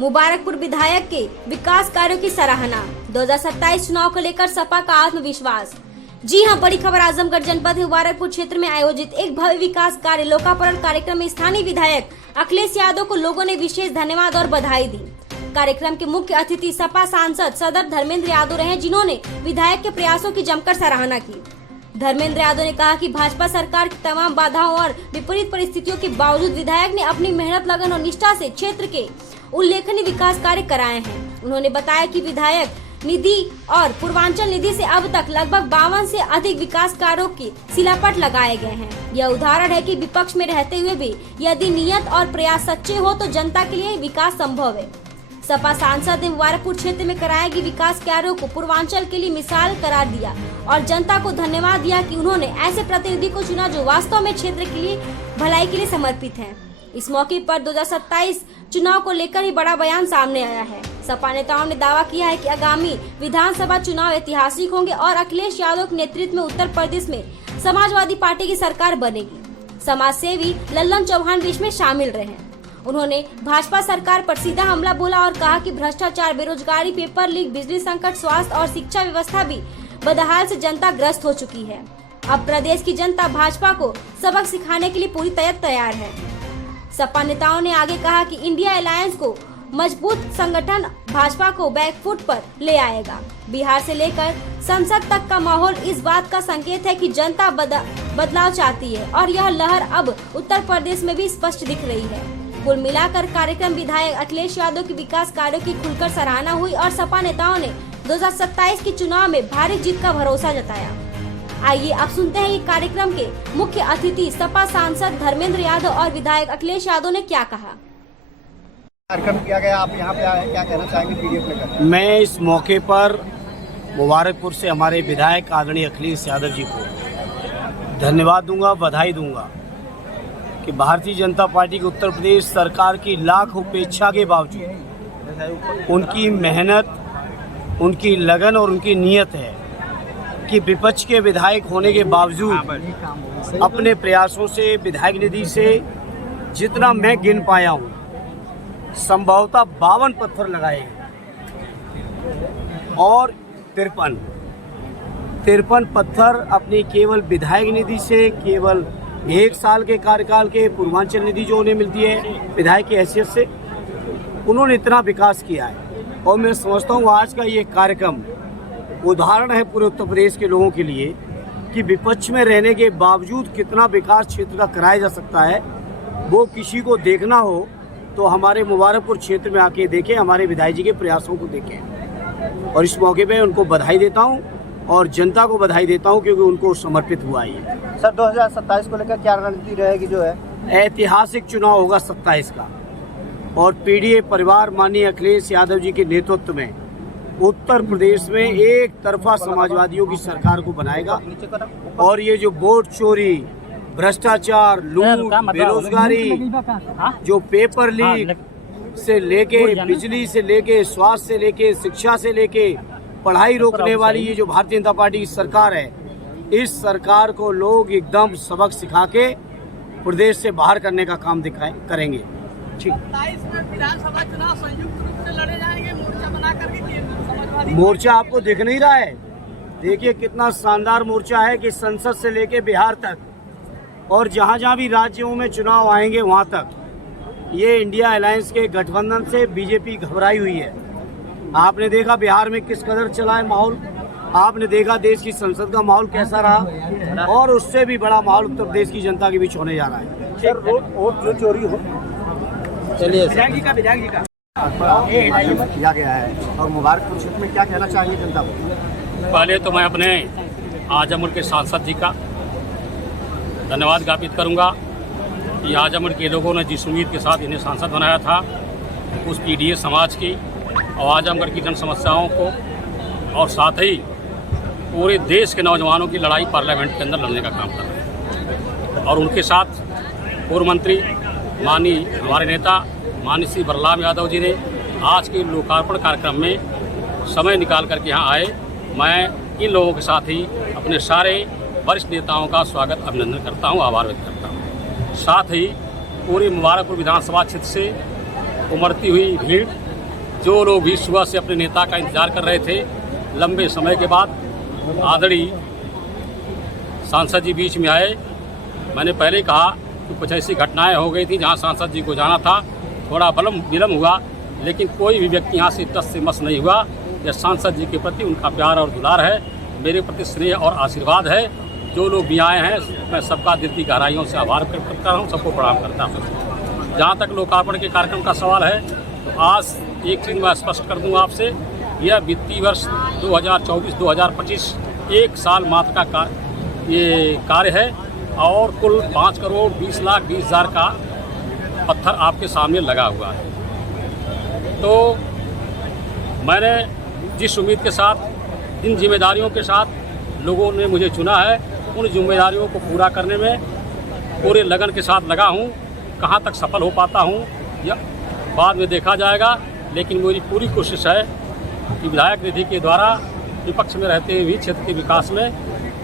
मुबारकपुर विधायक के विकास कार्यों की सराहना। 2027 चुनाव को लेकर सपा का आत्मविश्वास। जी हां, बड़ी खबर। आजमगढ़ जनपद मुबारकपुर क्षेत्र में आयोजित एक भव्य विकास कार्य लोकार्पण कार्यक्रम में स्थानीय विधायक अखिलेश यादव को लोगों ने विशेष धन्यवाद और बधाई दी। कार्यक्रम के मुख्य अतिथि सपा सांसद सदर धर्मेंद्र यादव रहे, जिन्होंने विधायक के प्रयासों की जमकर सराहना की। धर्मेंद्र यादव ने कहा कि भाजपा सरकार की तमाम बाधाओं और विपरीत परिस्थितियों के बावजूद विधायक ने अपनी मेहनत, लगन और निष्ठा से क्षेत्र के उल्लेखनीय विकास कार्य कराए हैं। उन्होंने बताया कि विधायक निधि और पूर्वांचल निधि से अब तक लगभग 52 से अधिक विकास कार्यों के शिलापट लगाए गए हैं। यह उदाहरण है कि विपक्ष में रहते हुए भी यदि नियत और प्रयास सच्चे हो तो जनता के लिए विकास संभव है। सपा सांसद ने मुबारकपुर क्षेत्र में कराए गए विकास कार्यों को पूर्वांचल के लिए मिसाल करार दिया और जनता को धन्यवाद दिया कि उन्होंने ऐसे प्रतिनिधि को चुना जो वास्तव में क्षेत्र के लिए भलाई के लिए समर्पित हैं। इस मौके पर 2027 चुनाव को लेकर ही बड़ा बयान सामने आया है। सपा नेताओं ने दावा किया है कि आगामी विधानसभा चुनाव ऐतिहासिक होंगे और अखिलेश यादव के नेतृत्व में उत्तर प्रदेश में समाजवादी पार्टी की सरकार बनेगी। समाज सेवी लल्लन चौहान भी इसमें शामिल रहे। उन्होंने भाजपा सरकार पर सीधा हमला बोला और कहा कि भ्रष्टाचार, बेरोजगारी, पेपर लीक, बिजली संकट, स्वास्थ्य और शिक्षा व्यवस्था भी बदहाल से जनता ग्रस्त हो चुकी है। अब प्रदेश की जनता भाजपा को सबक सिखाने के लिए पूरी तरह तैयार है। सपा नेताओं ने आगे कहा कि इंडिया अलायंस को मजबूत संगठन भाजपा को बैकफुट पर ले आएगा। बिहार से लेकर संसद तक का माहौल इस बात का संकेत है कि जनता बदलाव चाहती है और यह लहर अब उत्तर प्रदेश में भी स्पष्ट दिख रही है। कुल मिलाकर कार्यक्रम विधायक अखिलेश यादव की विकास कार्यों की खुलकर सराहना हुई और सपा नेताओं ने 2027 के चुनाव में भारी जीत का भरोसा जताया। आइए अब सुनते हैं ये कार्यक्रम के मुख्य अतिथि सपा सांसद धर्मेंद्र यादव और विधायक अखिलेश यादव ने क्या कहा। कार्यक्रम किया गया, आप यहाँ पे आए हैं, क्या कहना चाहेंगे पीडीएफ लेकर? मैं इस मौके पर मुबारकपुर से हमारे विधायक आदरणीय अखिलेश यादव जी को धन्यवाद दूंगा, बधाई दूंगा कि भारतीय जनता पार्टी की उत्तर प्रदेश सरकार की लाख उपेक्षा के बावजूद उनकी मेहनत, उनकी लगन और उनकी नीयत है कि विपक्ष के विधायक होने के बावजूद अपने प्रयासों से विधायक निधि से जितना मैं गिन पाया हूँ संभवतः 52 पत्थर लगाए और 53 पत्थर अपनी केवल विधायक निधि से, केवल 1 साल के कार्यकाल के पूर्वांचल निधि जो उन्हें मिलती है विधायक की हैसियत से, उन्होंने इतना विकास किया है। और मैं समझता हूँ आज का ये कार्यक्रम उदाहरण है पूरे उत्तर प्रदेश के लोगों के लिए कि विपक्ष में रहने के बावजूद कितना विकास क्षेत्र का कराया जा सकता है। वो किसी को देखना हो तो हमारे मुबारकपुर क्षेत्र में आके देखें, हमारे विधायक जी के प्रयासों को देखें। और इस मौके पे उनको बधाई देता हूँ और जनता को बधाई देता हूँ क्योंकि उनको समर्पित हुआ है। सर 2027 को लेकर क्या रणनीति रहेगी? जो है ऐतिहासिक चुनाव होगा 27 का और पीडीए परिवार माननीय अखिलेश यादव जी के नेतृत्व में उत्तर प्रदेश में एक तरफा समाजवादियों की सरकार को बनाएगा। और ये जो वोट चोरी, भ्रष्टाचार, लूट, बेरोजगारी, जो पेपर लीक से लेके, बिजली से लेके, स्वास्थ्य से लेके, शिक्षा से लेके, पढ़ाई रोकने वाली ये जो भारतीय जनता पार्टी की सरकार है, इस सरकार को लोग एकदम सबक सिखा के प्रदेश से बाहर करने का काम करेंगे। ठीक, 27 में विधानसभा चुनाव संयुक्त रूप से लड़े जाएंगे, मोर्चा बना करके। मोर्चा आपको दिख नहीं रहा है? देखिए कितना शानदार मोर्चा है कि संसद से लेके बिहार तक और जहाँ जहाँ भी राज्यों में चुनाव आएंगे वहाँ तक ये इंडिया अलायंस के गठबंधन से बीजेपी घबराई हुई है। आपने देखा बिहार में किस कदर चला है माहौल, आपने देखा देश की संसद का माहौल कैसा रहा और उससे भी बड़ा माहौल उत्तर प्रदेश की जनता के बीच होने जा रहा है। सर वोट जो चोरी हो, चलिए विधायक जी का किया गया है और मुबारकपुर क्षेत्र में क्या कहना चाहेंगे जनता को? पहले तो मैं अपने आजमगढ़ के सांसद जी का धन्यवाद ज्ञापित करूंगा कि आजमगढ़ के लोगों ने जिस उम्मीद के साथ इन्हें सांसद बनाया था उस पीडीए समाज की और आजमगढ़ की जन समस्याओं को और साथ ही पूरे देश के नौजवानों की लड़ाई पार्लियामेंट के अंदर लड़ने का काम कर रहे हैं। और उनके साथ पूर्व मंत्री माननीय हमारे नेता माननीय श्री बलराम यादव जी ने आज के लोकार्पण कार्यक्रम में समय निकाल करके यहाँ आए। मैं इन लोगों के साथ ही अपने सारे वरिष्ठ नेताओं का स्वागत, अभिनंदन करता हूँ, आभार व्यक्त करता हूँ। साथ ही पूरे मुबारकपुर विधानसभा क्षेत्र से उमड़ती हुई भीड़ जो लोग भी सुबह से अपने नेता का इंतजार कर रहे थे, लंबे समय के बाद आदरणीय सांसद जी बीच में आए। मैंने पहले ही कहा कि कुछ ऐसी घटनाएं हो गई थी जहां सांसद जी को जाना था, थोड़ा विलम्ब हुआ, लेकिन कोई भी व्यक्ति यहाँ से टस से मस नहीं हुआ। यह सांसद जी के प्रति उनका प्यार और दुलार है, मेरे प्रति स्नेह और आशीर्वाद है। जो लोग भी आए हैं, मैं सबका दिल की गहराइयों से आभार व्यक्त करता हूँ, सबको प्रणाम करता हूँ। जहाँ तक लोकार्पण के कार्यक्रम का सवाल है, तो आज एक चीज़ मैं स्पष्ट कर दूँगा आपसे, यह वित्तीय वर्ष 2024-2025 1 साल मात्र का ये कार्य है और कुल 5,20,20,000 का पत्थर आपके सामने लगा हुआ है। तो मैंने जिस उम्मीद के साथ, जिन जिम्मेदारियों के साथ लोगों ने मुझे चुना है, उन जिम्मेदारियों को पूरा करने में पूरे लगन के साथ लगा हूँ। कहाँ तक सफल हो पाता हूँ यह बाद में देखा जाएगा, लेकिन मेरी पूरी कोशिश है कि विधायक निधि के द्वारा विपक्ष में रहते हुए क्षेत्र के विकास में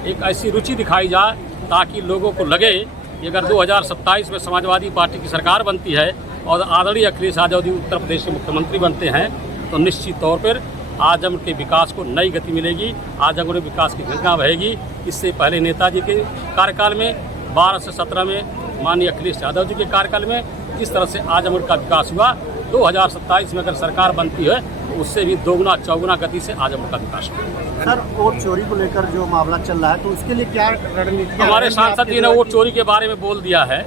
एक ऐसी रुचि दिखाई जाए ताकि लोगों को लगे कि अगर 2027 में समाजवादी पार्टी की सरकार बनती है और आदरणीय अखिलेश यादव जी उत्तर प्रदेश के मुख्यमंत्री बनते हैं, तो निश्चित तौर पर आजमगढ़ के विकास को नई गति मिलेगी, आजमगढ़ में विकास की गंगा बहेगी। इससे पहले नेताजी के कार्यकाल में 12 से 17 में माननीय अखिलेश यादव जी के कार्यकाल में जिस तरह से आजमगढ़ का विकास हुआ, 2027 में अगर सरकार बनती है तो उससे भी दोगुना चौगुना गति से आजमगढ़ का विकास होगा। सर, वोट चोरी को लेकर जो मामला चल रहा है, तो उसके लिए क्या रणनीति? हमारे सांसद जी ने वोट चोरी के बारे में बोल दिया है,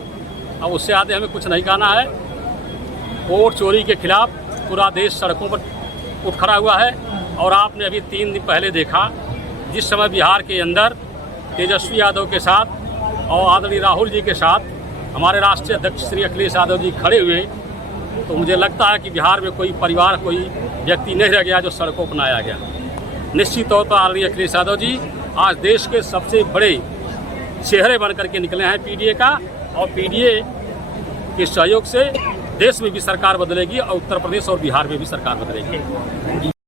अब उससे आगे हमें कुछ नहीं कहना है। वोट चोरी के खिलाफ पूरा देश सड़कों पर उठ खड़ा हुआ है और आपने अभी 3 दिन पहले देखा, जिस समय बिहार के अंदर तेजस्वी यादव के साथ और आदरणीय राहुल जी के साथ हमारे राष्ट्रीय अध्यक्ष श्री अखिलेश यादव जी खड़े हुए, तो मुझे लगता है कि बिहार में कोई परिवार, कोई व्यक्ति नहीं रह गया जो सड़कों पर आया गया। निश्चित तौर पर आदरणीय अखिलेश यादव जी आज देश के सबसे बड़े चेहरे बन करके निकले हैं पीडीए का, और पीडीए के सहयोग से देश में भी सरकार बदलेगी और उत्तर प्रदेश और बिहार में भी सरकार बदलेगी।